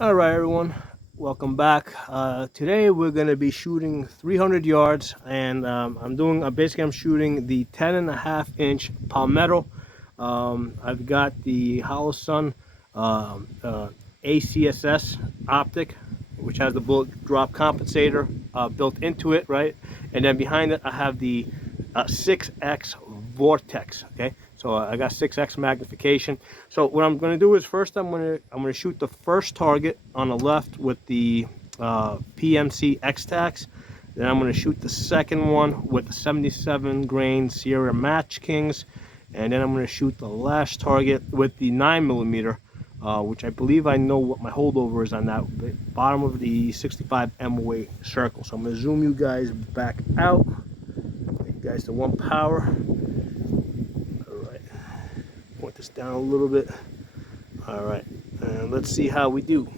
All right, everyone, welcome back. Today we're going to be shooting 300 yards, and I'm shooting the 10.5-inch Palmetto. I've got the Holosun ACSS optic, which has the bullet drop compensator built into it, right? And then behind it, I have the 6x Vortex. Okay, so I got 6x magnification. So what I'm going to do is first I'm going to shoot the first target on the left with the PMC X-Tax. Then I'm going to shoot the second one with the 77 grain Sierra Match Kings, and then I'm going to shoot the last target with the 9mm, which I believe I know what my holdover is on that bottom of the 65 MOA circle. So I'm going to zoom you guys back out. Take you guys to one power. All right, point this down a little bit. All right, and let's see how we do.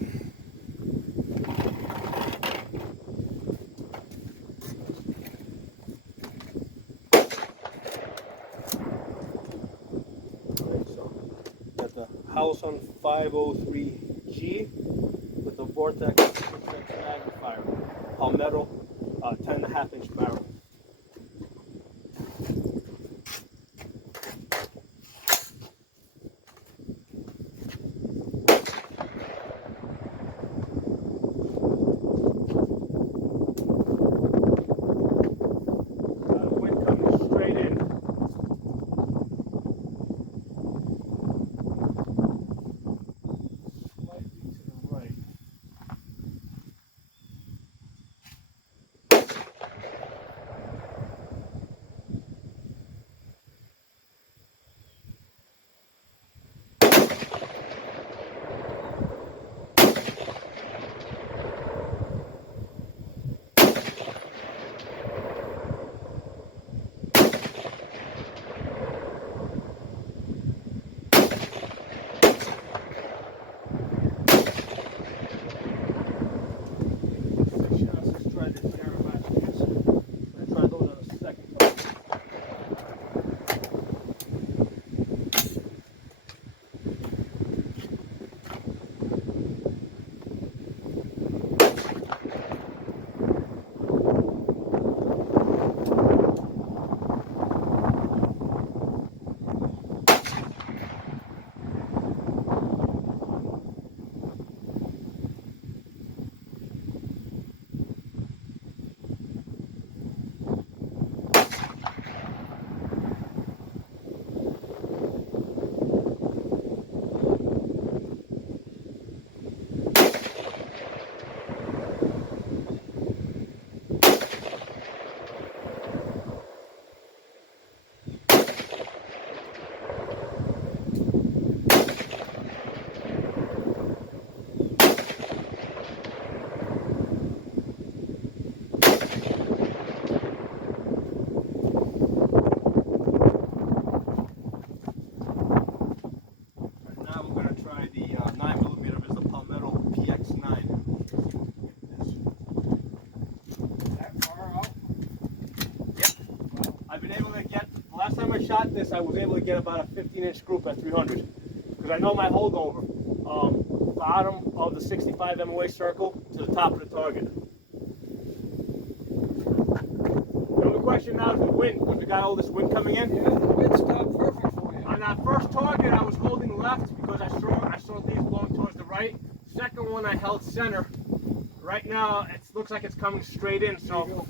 So got the Holosun 503G with the Vortex magnifier, Palmetto 10.5-inch barrel. Wind coming straight in. Slightly to the right. Let's try the Sierra Match Kings. I'm going to try those on the second target. Now we're going to try the 9mm is the Palmetto PX9. That far out? Yep. I've been able to get, the last time I shot this, I was able to get about a 15-inch group at 300. Because I know my holdover. Bottom of the 65 MOA circle to the top of the target. The only question now is the wind, because we got all this wind coming in. Yeah, the wind stopped perfect for you. On that first target, I was holding left because I saw leaves blowing towards the right. Second one, I held center. Right now, it looks like it's coming straight in. So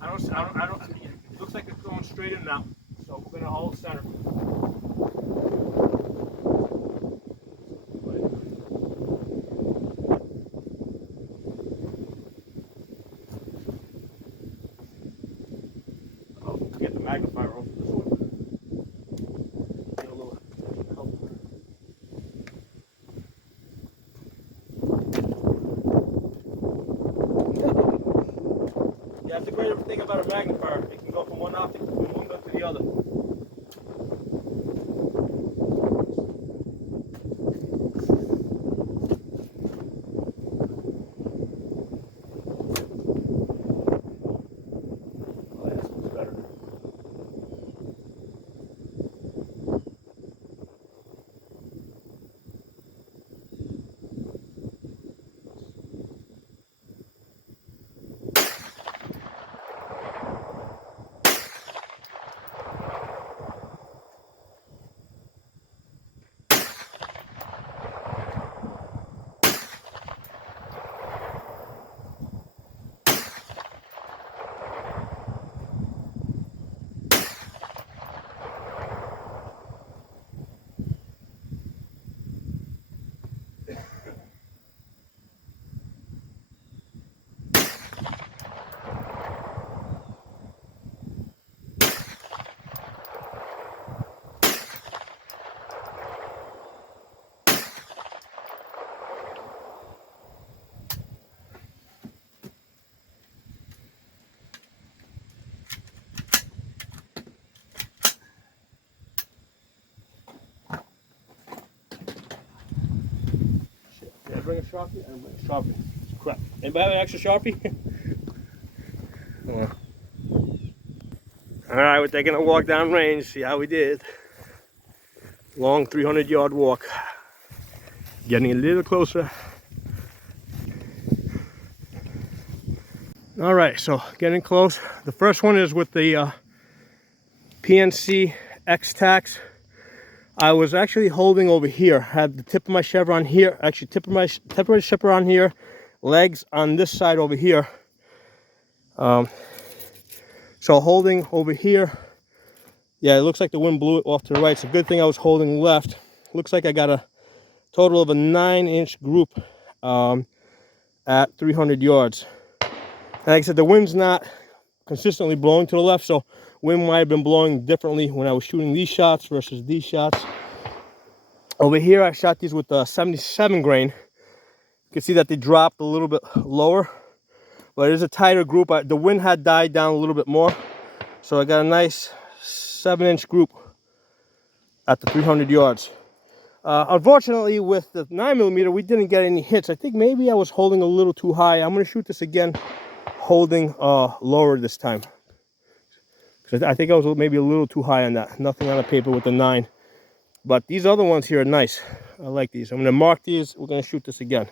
it looks like it's going straight in now. So we're gonna hold center. Oh, get the magnifier over this one. Get a little help. Yeah, that's the great thing about a magnifier. It can go from one optic, from one gun to the other. Oh, yeah, this one's better. bring a Sharpie? I didn't bring a Sharpie. Crap. Anybody have an extra Sharpie? Yeah. All right, we're taking a walk down range. See how we did. Long 300-yard walk. Getting a little closer. All right, so getting close. The first one is with the PNC X-Tax. I was actually holding over here. Had the tip of my chevron here. Actually, tip of my chevron here. Legs on this side over here. So holding over here. Yeah, it looks like the wind blew it off to the right. It's a good thing I was holding left. Looks like I got a total of a 9-inch group at 300 yards. And like I said, the wind's not consistently blowing to the left, so wind might have been blowing differently when I was shooting these shots versus these shots. Over here, I shot these with a 77 grain. You can see that they dropped a little bit lower, but it is a tighter group. The wind had died down a little bit more, so I got a nice 7-inch group at the 300 yards. Unfortunately, with the 9mm, we didn't get any hits. I think maybe I was holding a little too high. I'm going to shoot this again, holding lower this time. Because I think I was maybe a little too high on that. Nothing on the paper with the 9. But these other ones here are nice. I like these. I'm going to mark these. We're going to shoot this again.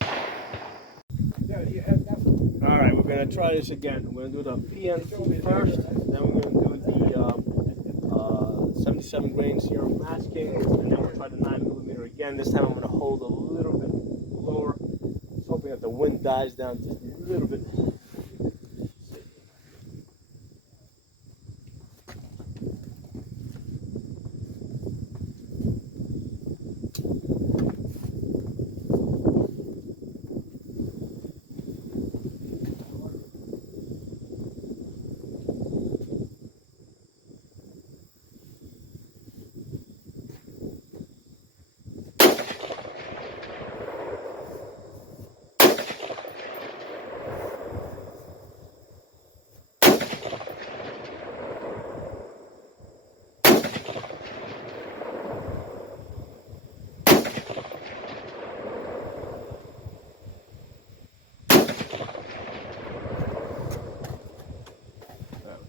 Yeah, you have that one. All right, we're going to try this again. We're going to do the PNC first. Then we're going to do the 77 grain serum masking. And then we'll try the 9mm again. This time I'm going to hold a little bit lower. Just hoping that the wind dies down just a little bit.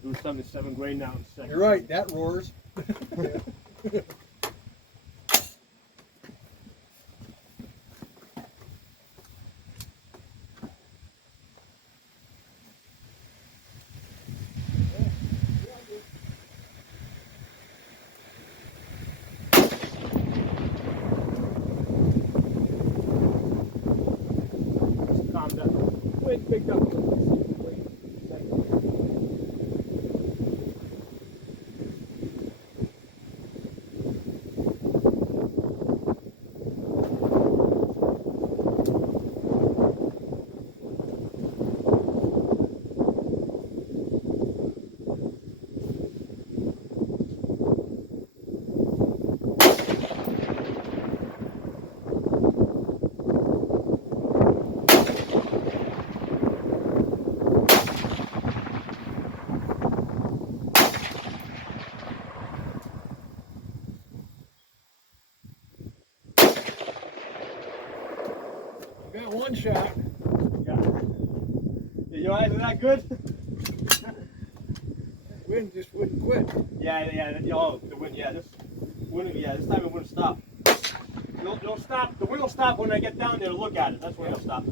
Do 77 grain now in a second. You're right, that roars. Calm down. Wind picked up. Got one shot. Yeah, your eyes are that good? Wind just wouldn't quit. Yeah, oh, the wind, yeah, this time it wouldn't stop. It'll stop, the wind will stop when I get down there to look at it, that's when it'll stop.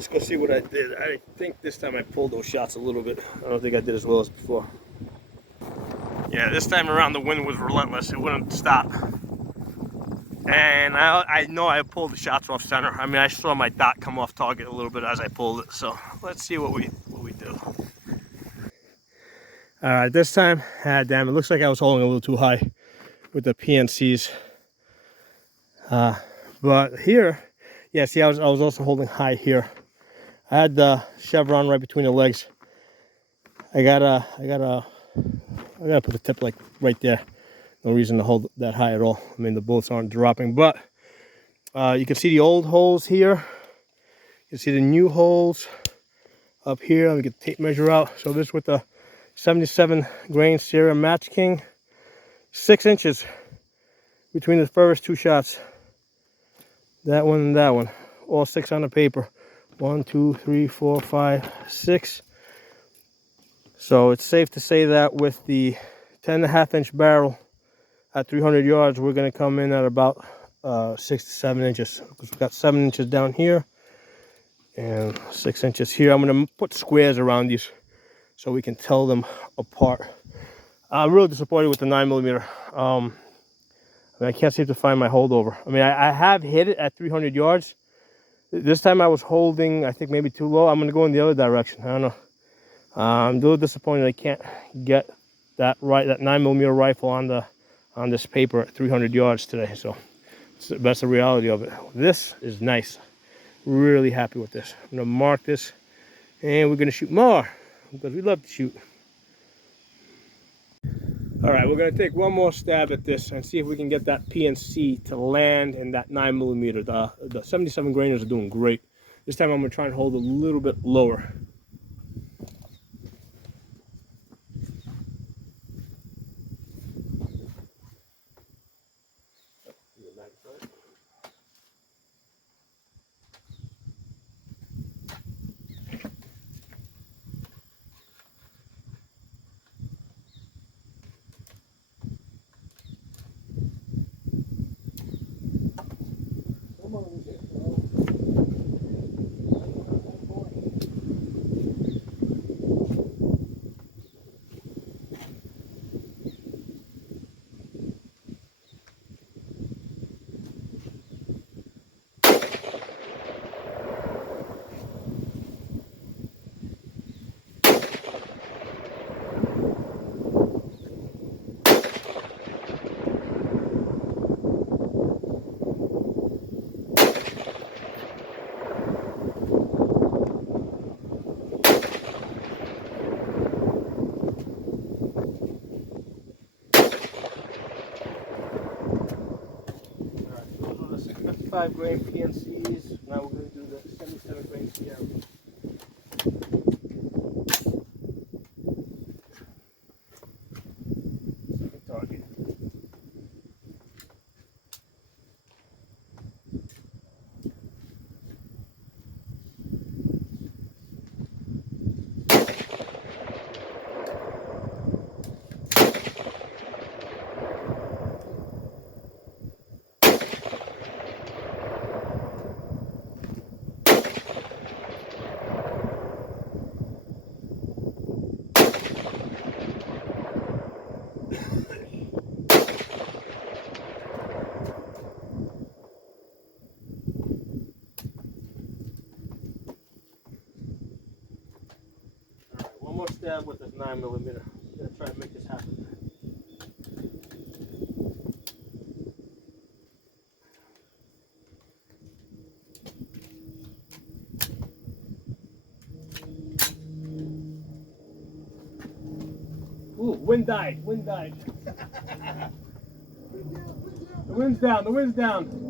Let's go see what I did. I think this time I pulled those shots a little bit. I don't think I did as well as before. Yeah, this time around the wind was relentless. It wouldn't stop. And I know I pulled the shots off center. I mean, I saw my dot come off target a little bit as I pulled it. So let's see what we do. All right, this time, damn, it looks like I was holding a little too high with the PNCs. But here, yeah, see, I was also holding high here. I had the chevron right between the legs. I gotta put the tip like right there. No reason to hold that high at all. I mean, the bullets aren't dropping, but you can see the old holes here. You can see the new holes up here. Let me get the tape measure out. So this with the 77 grain Sierra Match King, 6 inches between the first 2 shots. That one and that one, all 6 on the paper. 1, 2, 3, 4, 5, 6. So it's safe to say that with the 10.5 inch barrel at 300 yards, we're going to come in at about 6 to 7 inches. Because we've got 7 inches down here and 6 inches here. I'm going to put squares around these so we can tell them apart. I'm really disappointed with the 9mm. I mean, I can't seem to find my holdover. I mean, I have hit it at 300 yards. This time I was holding, I think, maybe too low. I'm going to go in the other direction. I don't know. I'm a little disappointed I can't get that 9mm rifle on this paper at 300 yards today. So that's the reality of it. This is nice. Really happy with this. I'm going to mark this, and we're going to shoot more because we love to shoot. All right, we're going to take one more stab at this and see if we can get that PNC to land in that 9mm. The 77 grainers are doing great. This time I'm going to try and hold a little bit lower. Those are the 65 grain PNCs. Now we're going to do the 77 grain Sierra. Second target. One more stab with this 9mm. I'm gonna try to make this happen. Ooh, wind died. Wind died. The wind's down. The wind's down.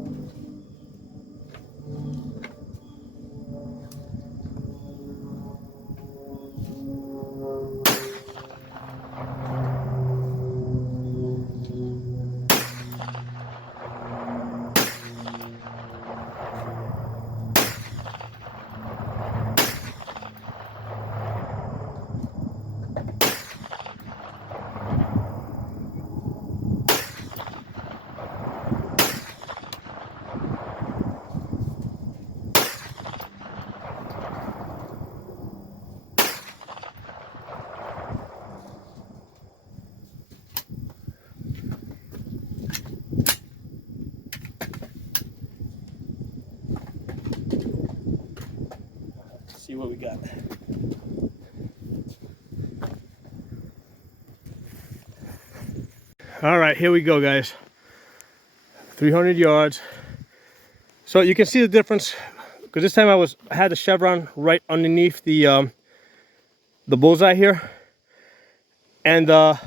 what we got. All right, here we go, guys. 300 yards. So you can see the difference, because this time I had the chevron right underneath the bullseye here, and the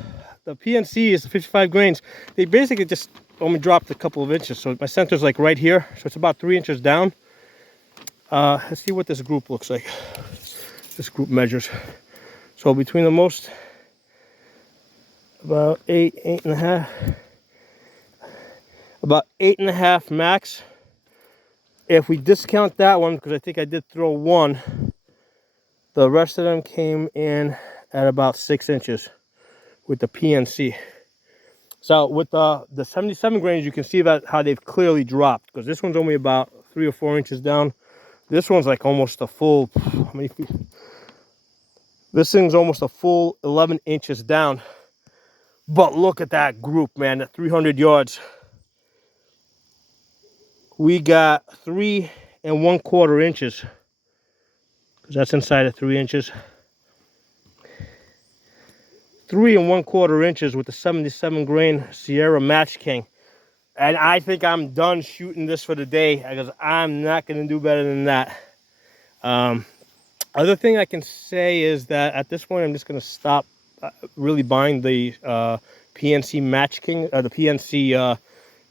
PNC is the 55 grains. They basically just only dropped a couple of inches, so my center's like right here, so it's about 3 inches down. Let's see what this group looks like. This group measures. So between the most, about 8.5, about 8.5 max. If we discount that one, because I think I did throw one, the rest of them came in at about 6 inches with the PNC. So with the 77 grains, you can see that how they've clearly dropped, because this one's only about 3 or 4 inches down. This one's like almost a full, how many feet? This thing's almost a full 11 inches down. But look at that group, man, at 300 yards. We got 3 1/4 inches, because that's inside of 3 inches. 3 1/4 inches with the 77 grain Sierra Match King. And I think I'm done shooting this for the day, because I'm not going to do better than that. Other thing I can say is that at this point I'm just going to stop really buying the PNC Match King, the PNC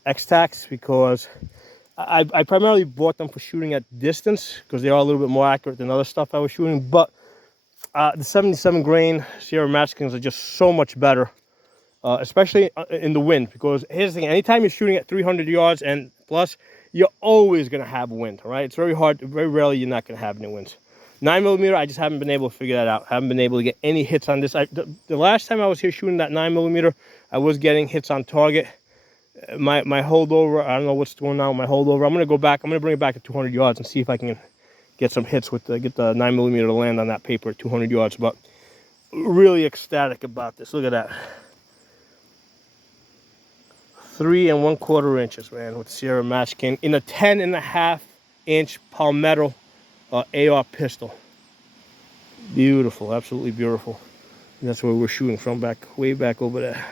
X-Tacs, because I primarily bought them for shooting at distance, because they are a little bit more accurate than other stuff I was shooting. But the 77 grain Sierra Match Kings are just so much better, especially in the wind. Because here's the thing: anytime you're shooting at 300 yards and plus, you're always going to have wind. All right, it's very hard, very rarely you're not going to have any winds. 9mm, I just haven't been able to figure that out. I haven't been able to get any hits on this. The last time I was here shooting that 9mm, I was getting hits on target. My holdover, I don't know what's going on with my holdover. I'm going to go back. I'm going to bring it back to 200 yards and see if I can get some hits with get the 9mm to land on that paper at 200 yards. But really ecstatic about this. Look at that. 3 1/4 inches, man, with Sierra Match King in a 10.5 inch Palmetto AR pistol. Beautiful, absolutely beautiful. And that's where we're shooting from, way back over there.